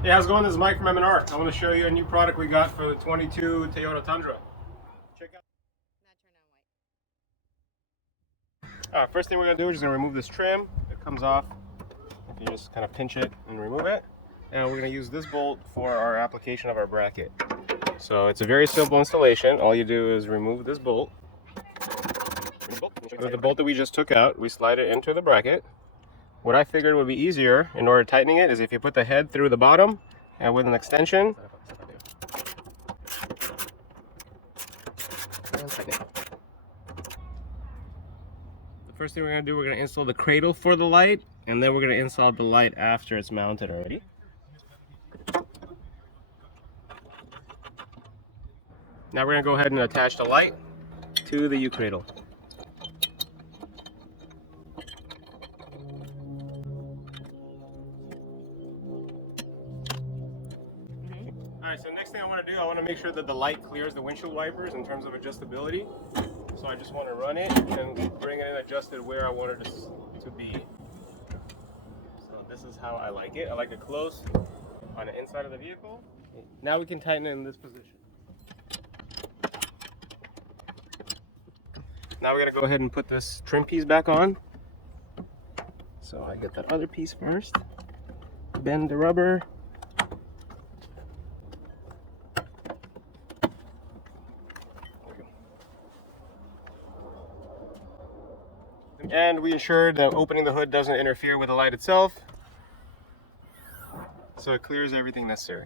Hey, how's it going? This is Mike from M&R. I want to show you a new product we got for the 22 Toyota Tundra. Check out. First thing we're going to do is just going to remove this trim. It comes off. You just kind of pinch it and remove it. And we're going to use this bolt for our application of our bracket. So it's a very simple installation. All you do is remove this bolt. With the bolt that we just took out, we slide it into the bracket. What I figured would be easier in order to tightening it is if you put the head through the bottom and with an extension. The first thing we're going to do, we're going to install the cradle for the light, and then we're going to install the light after it's mounted already. Now we're going to go ahead and attach the light to the U-cradle. Alright, so next thing I want to do, I want to make sure that the light clears the windshield wipers in terms of adjustability. So I just want to run it and bring it in adjusted where I want it to be. So this is how I like it. I like it close on the inside of the vehicle. Now we can tighten it in this position. Now we're going to go ahead and put this trim piece back on. So I get that other piece first. Bend the rubber. And we ensure that opening the hood doesn't interfere with the light itself, so it clears everything necessary.